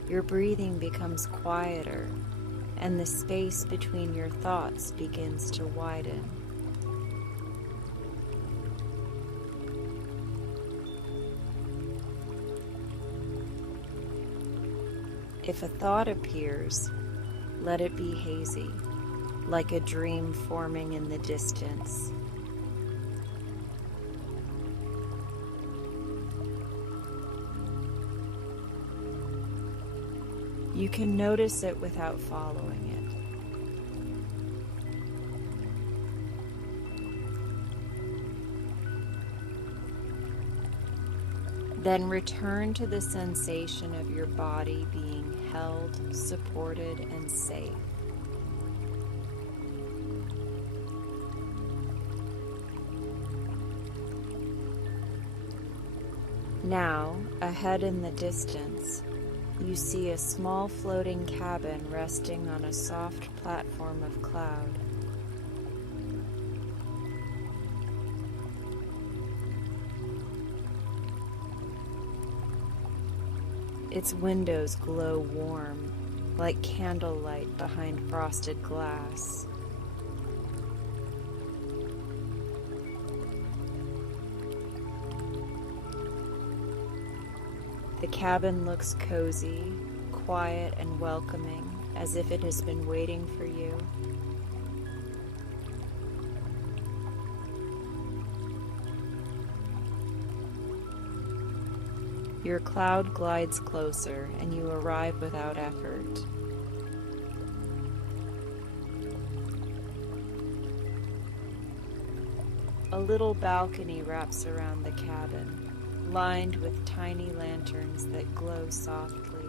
Your breathing becomes quieter, and the space between your thoughts begins to widen. If a thought appears, let it be hazy, like a dream forming in the distance. You can notice it without following it. Then return to the sensation of your body being held, supported, and safe. Now, ahead in the distance, you see a small floating cabin resting on a soft platform of cloud. Its windows glow warm, like candlelight behind frosted glass. The cabin looks cozy, quiet, and welcoming, as if it has been waiting for you. Your cloud glides closer, and you arrive without effort. A little balcony wraps around the cabin, lined with tiny lanterns that glow softly.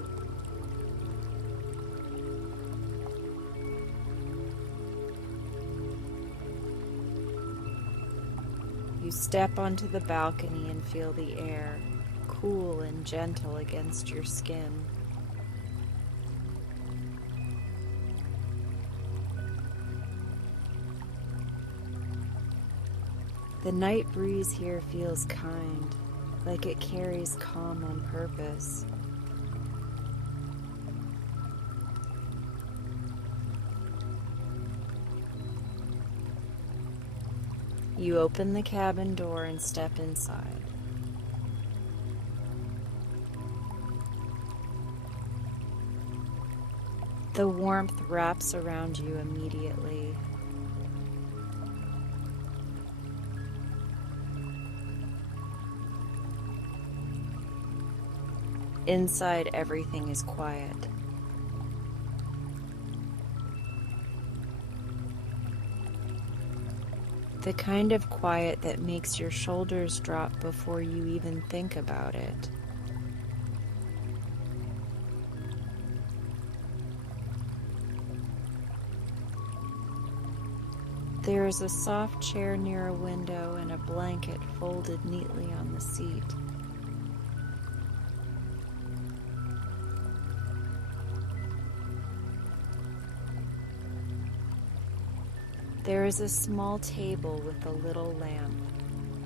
You step onto the balcony and feel the air, cool and gentle against your skin. The night breeze here feels kind, like it carries calm on purpose. You open the cabin door and step inside. The warmth wraps around you immediately. Inside, everything is quiet. The kind of quiet that makes your shoulders drop before you even think about it. There is a soft chair near a window and a blanket folded neatly on the seat. There is a small table with a little lamp,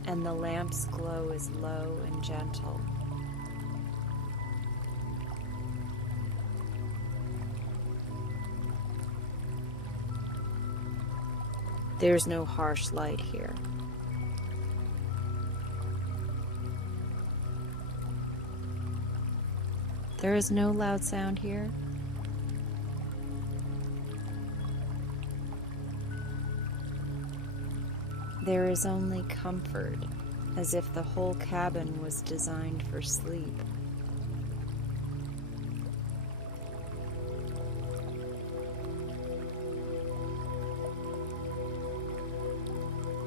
and the lamp's glow is low and gentle. There's no harsh light here. There is no loud sound here. There is only comfort, as if the whole cabin was designed for sleep.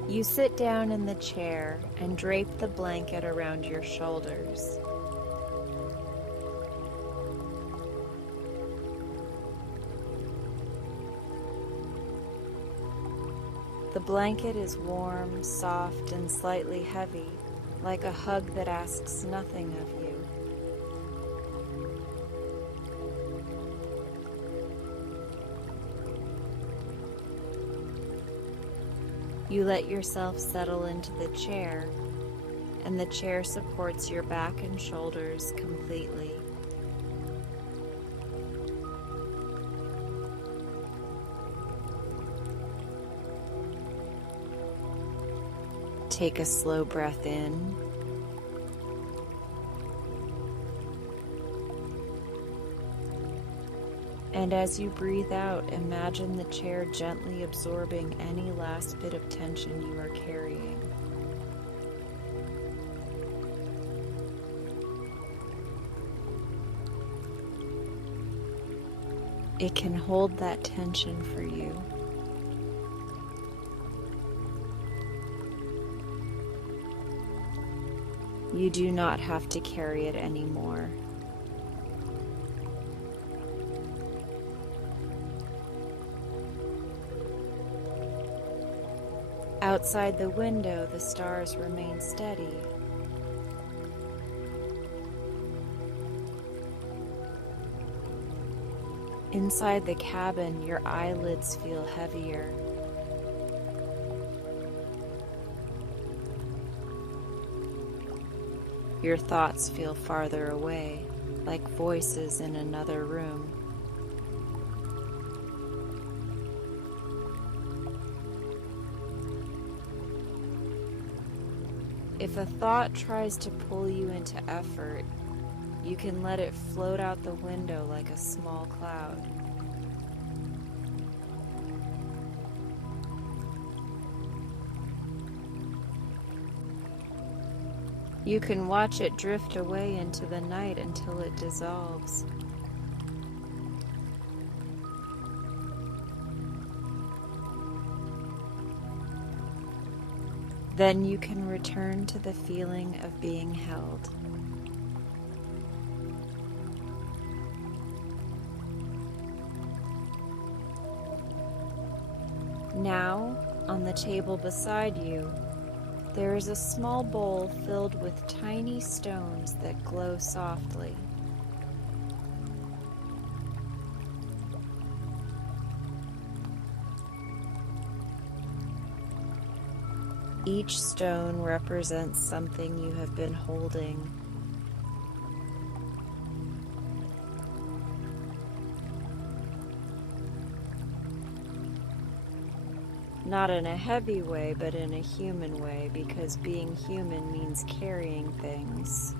You sit down in the chair and drape the blanket around your shoulders. The blanket is warm, soft, and slightly heavy, like a hug that asks nothing of you. You let yourself settle into the chair, and the chair supports your back and shoulders completely. Take a slow breath in. And as you breathe out, imagine the chair gently absorbing any last bit of tension you are carrying. It can hold that tension for you. You do not have to carry it anymore. Outside the window, the stars remain steady. Inside the cabin, your eyelids feel heavier. Your thoughts feel farther away, like voices in another room. If a thought tries to pull you into effort, you can let it float out the window like a small cloud. You can watch it drift away into the night until it dissolves. Then you can return to the feeling of being held. Now, on the table beside you, there is a small bowl filled with tiny stones that glow softly. Each stone represents something you have been holding. Not in a heavy way, but in a human way, because being human means carrying things.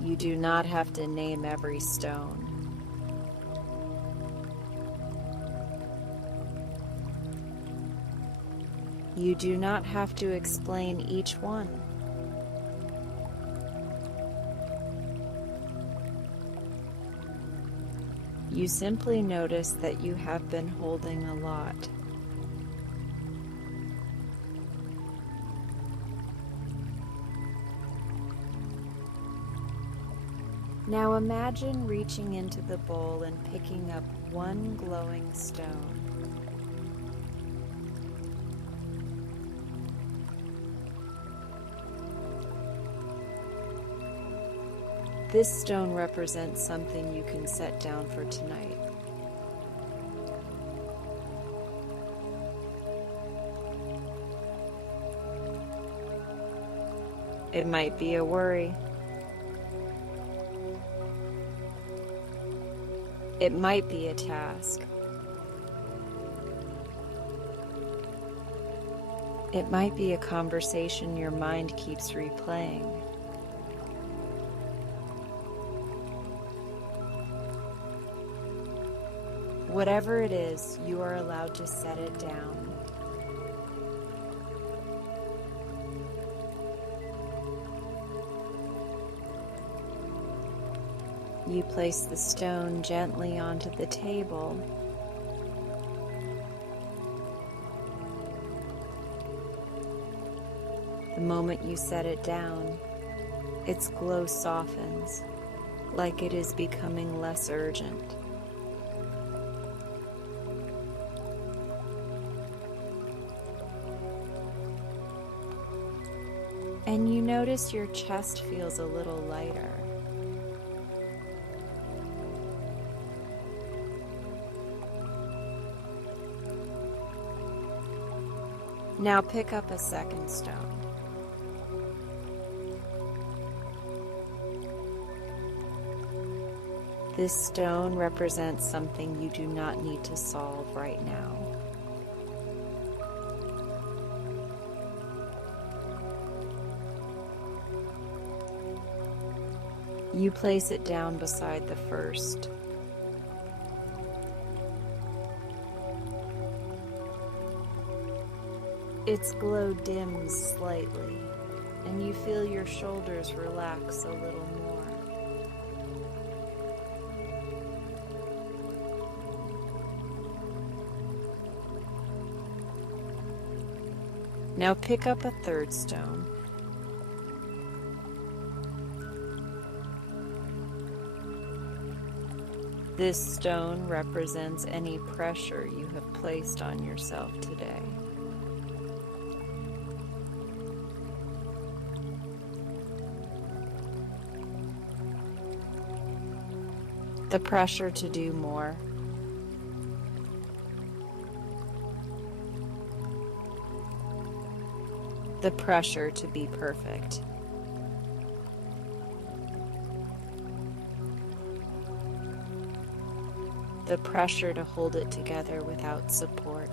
You do not have to name every stone. You do not have to explain each one. You simply notice that you have been holding a lot. Now imagine reaching into the bowl and picking up one glowing stone. This stone represents something you can set down for tonight. It might be a worry. It might be a task. It might be a conversation your mind keeps replaying. Whatever it is, you are allowed to set it down. You place the stone gently onto the table. The moment you set it down, its glow softens, like it is becoming less urgent. And you notice your chest feels a little lighter. Now pick up a second stone. This stone represents something you do not need to solve right now. You place it down beside the first. Its glow dims slightly, and you feel your shoulders relax a little more. Now pick up a third stone. This stone represents any pressure you have placed on yourself today. The pressure to do more. The pressure to be perfect. The pressure to hold it together without support.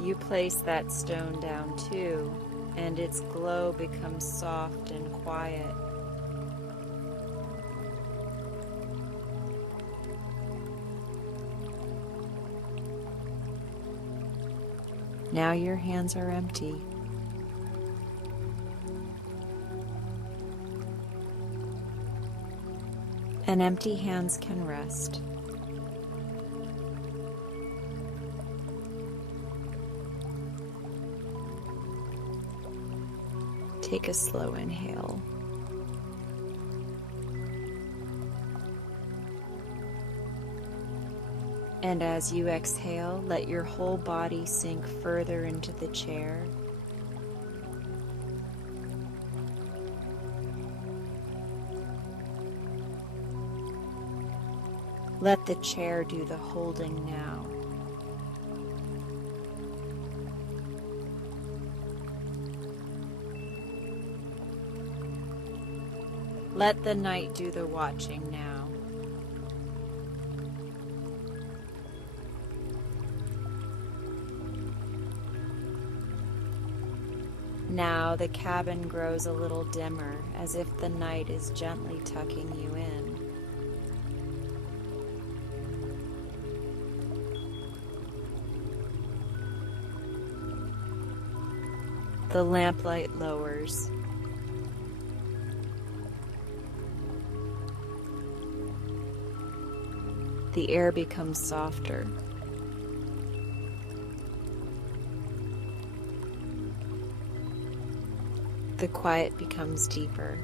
You place that stone down too, and its glow becomes soft and quiet. Now your hands are empty. And empty hands can rest. Take a slow inhale. And as you exhale, let your whole body sink further into the chair. Let the chair do the holding now. Let the night do the watching now. Now the cabin grows a little dimmer, as if the night is gently tucking you in. The lamplight lowers. The air becomes softer. The quiet becomes deeper.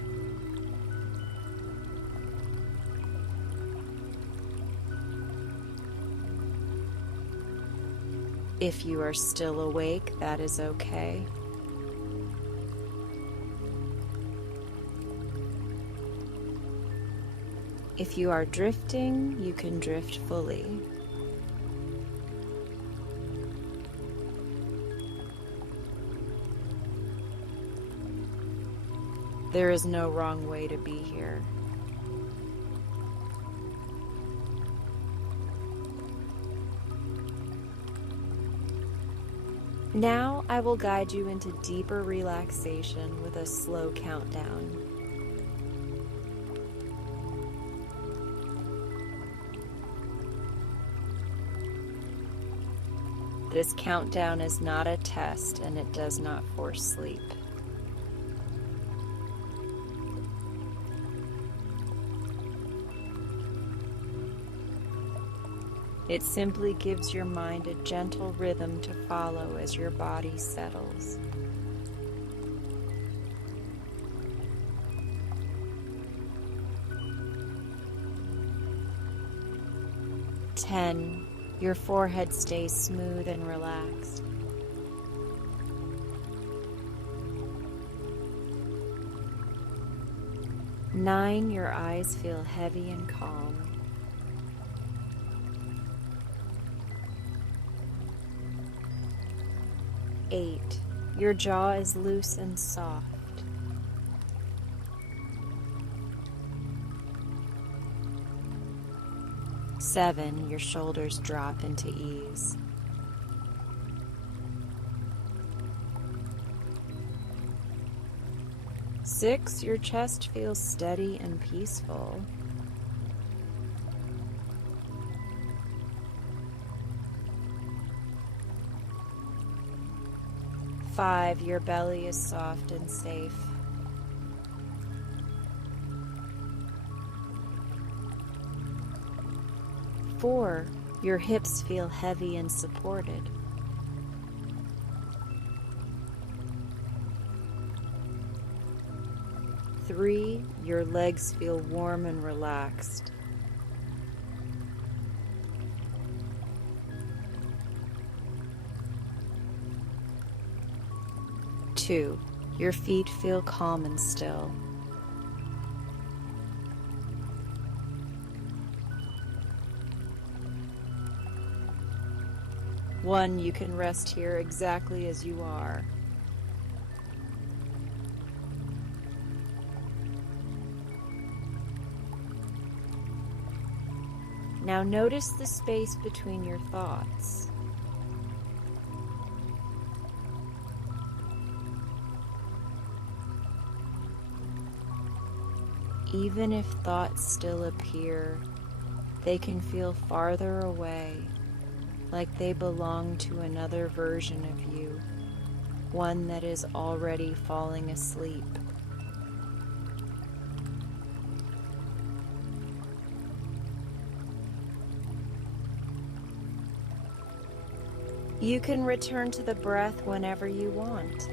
If you are still awake, that is okay. If you are drifting, you can drift fully. There is no wrong way to be here. Now I will guide you into deeper relaxation with a slow countdown. This countdown is not a test, and it does not force sleep. It simply gives your mind a gentle rhythm to follow as your body settles. Ten. Your forehead stays smooth and relaxed. 9. Your eyes feel heavy and calm. 8. Your jaw is loose and soft. 7. Your shoulders drop into ease. 6. Your chest feels steady and peaceful. 5, your belly is soft and safe. 4, your hips feel heavy and supported. 3, your legs feel warm and relaxed. 2, your feet feel calm and still. 1, you can rest here exactly as you are. Now notice the space between your thoughts. Even if thoughts still appear, they can feel farther away, like they belong to another version of you, one that is already falling asleep. You can return to the breath whenever you want.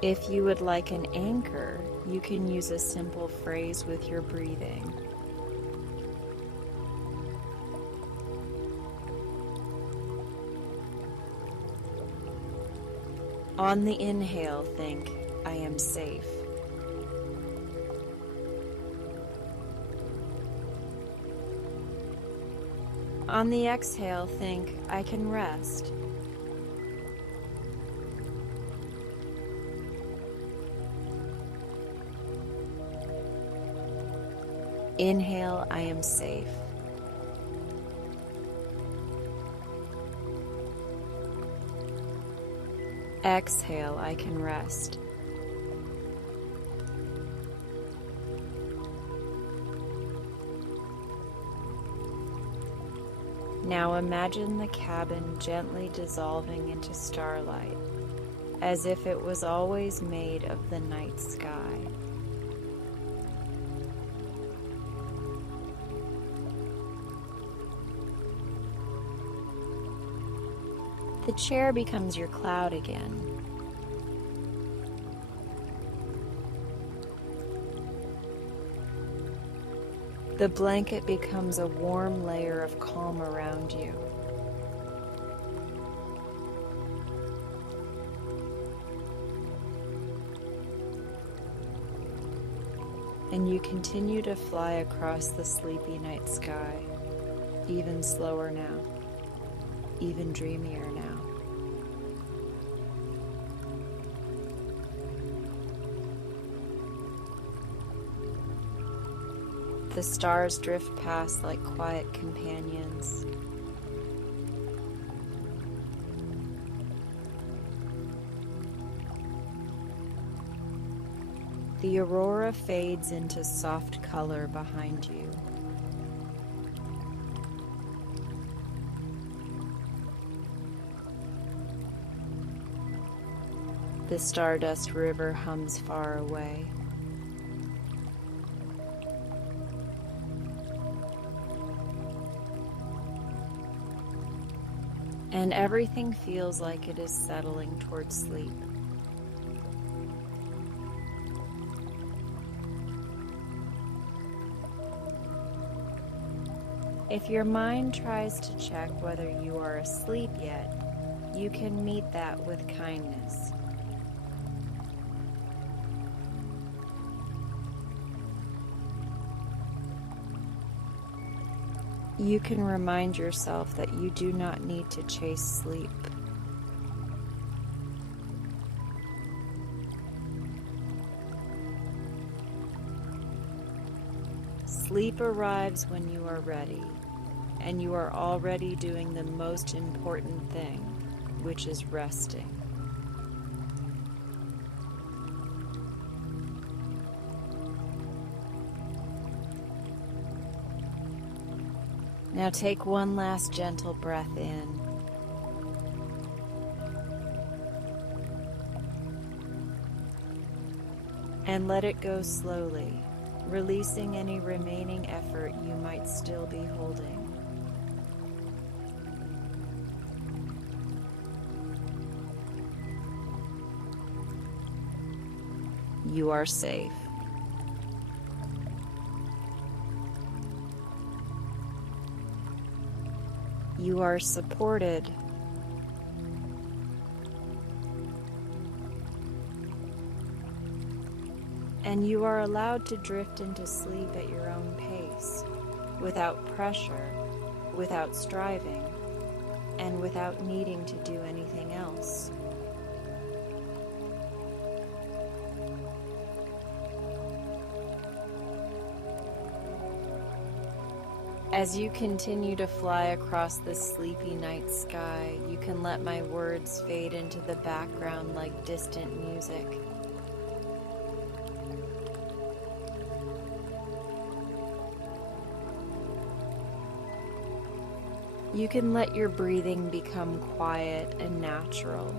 If you would like an anchor, you can use a simple phrase with your breathing. On the inhale, think, "I am safe." On the exhale, think, "I can rest." Inhale, "I am safe." Exhale, "I can rest." Now imagine the cabin gently dissolving into starlight, as if it was always made of the night sky. The chair becomes your cloud again. The blanket becomes a warm layer of calm around you. And you continue to fly across the sleepy night sky, even slower now, even dreamier now. The stars drift past like quiet companions. The aurora fades into soft color behind you. The Stardust River hums far away. And everything feels like it is settling towards sleep. If your mind tries to check whether you are asleep yet, you can meet that with kindness. You can remind yourself that you do not need to chase sleep. Sleep arrives when you are ready, and you are already doing the most important thing, which is resting. Now take one last gentle breath in. And let it go slowly, releasing any remaining effort you might still be holding. You are safe. You are supported. And you are allowed to drift into sleep at your own pace, without pressure, without striving, and without needing to do anything else. As you continue to fly across the sleepy night sky, you can let my words fade into the background like distant music. You can let your breathing become quiet and natural.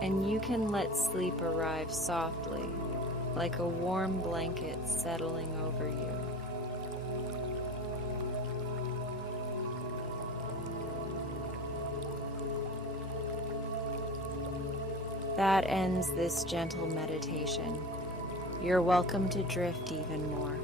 And you can let sleep arrive softly, like a warm blanket settling over you. That ends this gentle meditation. You're welcome to drift even more.